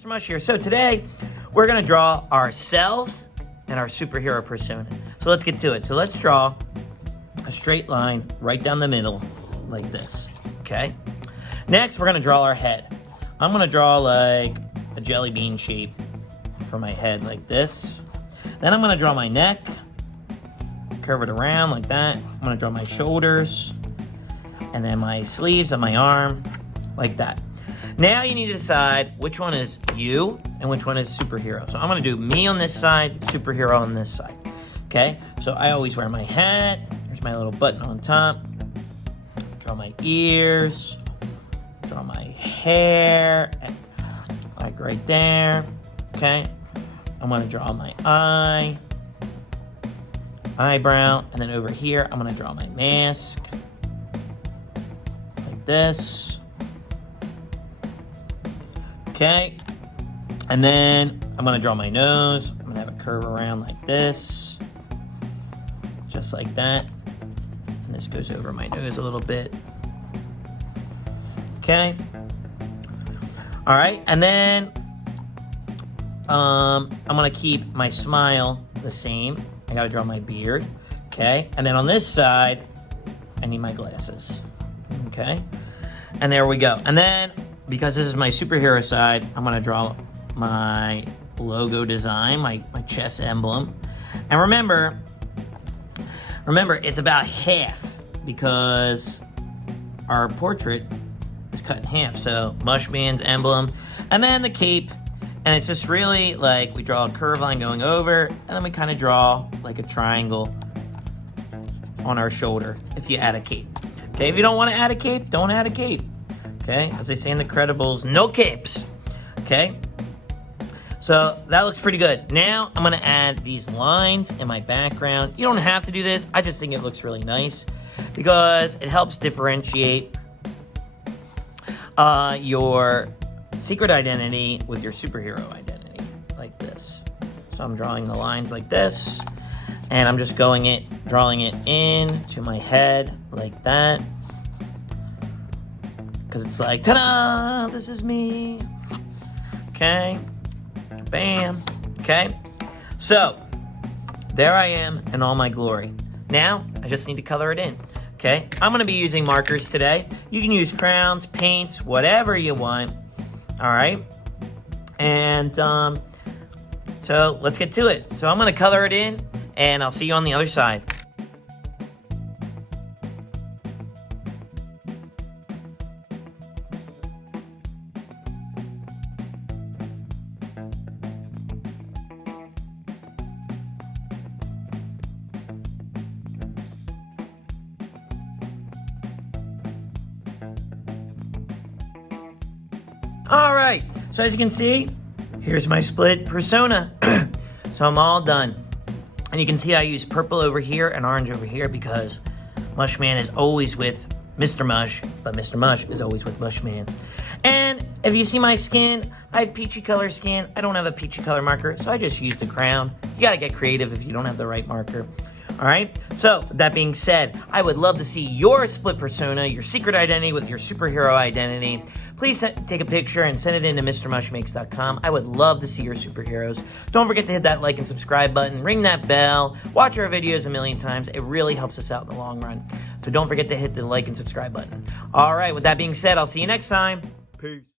Mr. Mush here. So today, we're going to draw ourselves and our superhero persona. So let's get to it. So let's draw a straight line right down the middle like this, okay? Next, we're going to draw our head. I'm going to draw like a jelly bean shape for my head like this. Then I'm going to draw my neck, curve it around like that. I'm going to draw my shoulders, and then my sleeves and my arm like that. Now you need to decide which one is you and which one is superhero. So I'm going to do me on this side, superhero on this side. Okay? So I always wear my hat. Here's my little button on top. Draw my ears. Draw my hair. Like right there. Okay? I'm going to draw my eye. Eyebrow. And then over here, I'm going to draw my mask. Like this. Okay, and then I'm going to draw my nose. I'm going to have a curve around like this, just like that. And this goes over my nose a little bit. Okay. All right, and then I'm going to keep my smile the same. I got to draw my beard. Okay, and then on this side, I need my glasses. Okay, and there we go. And then, because this is my superhero side, I'm going to draw my logo design, my chest emblem. And remember, it's about half because our portrait is cut in half. So Mushman's emblem, and then the cape. And it's just really like we draw a curve line going over, and then we kind of draw like a triangle on our shoulder if you add a cape. Okay, if you don't want to add a cape, don't add a cape. Okay, as they say in The Credibles, no capes. Okay, so that looks pretty good. Now I'm going to add these lines in my background. You don't have to do this. I just think it looks really nice because it helps differentiate your secret identity with your superhero identity, like this. So I'm drawing the lines like this, and I'm just drawing it in to my head like that. Because it's like, ta-da, this is me. Okay. Bam. Okay. So, there I am in all my glory. Now, I just need to color it in. Okay. I'm going to be using markers today. You can use crowns, paints, whatever you want. All right. And so, let's get to it. So, I'm going to color it in, and I'll see you on the other side. All right, so as you can see, here's my split persona. So I'm all done. And you can see I use purple over here and orange over here because Mushman is always with Mr. Mush, but Mr. Mush is always with Mushman. And if you see my skin, I have peachy color skin. I don't have a peachy color marker, so I just used a crown. You gotta get creative if you don't have the right marker. All right, so that being said, I would love to see your split persona, your secret identity with your superhero identity. Please take a picture and send it in to MrMushMakes.com. I would love to see your superheroes. Don't forget to hit that like and subscribe button, ring that bell, watch our videos a million times. It really helps us out in the long run. So don't forget to hit the like and subscribe button. All right, with that being said, I'll see you next time. Peace.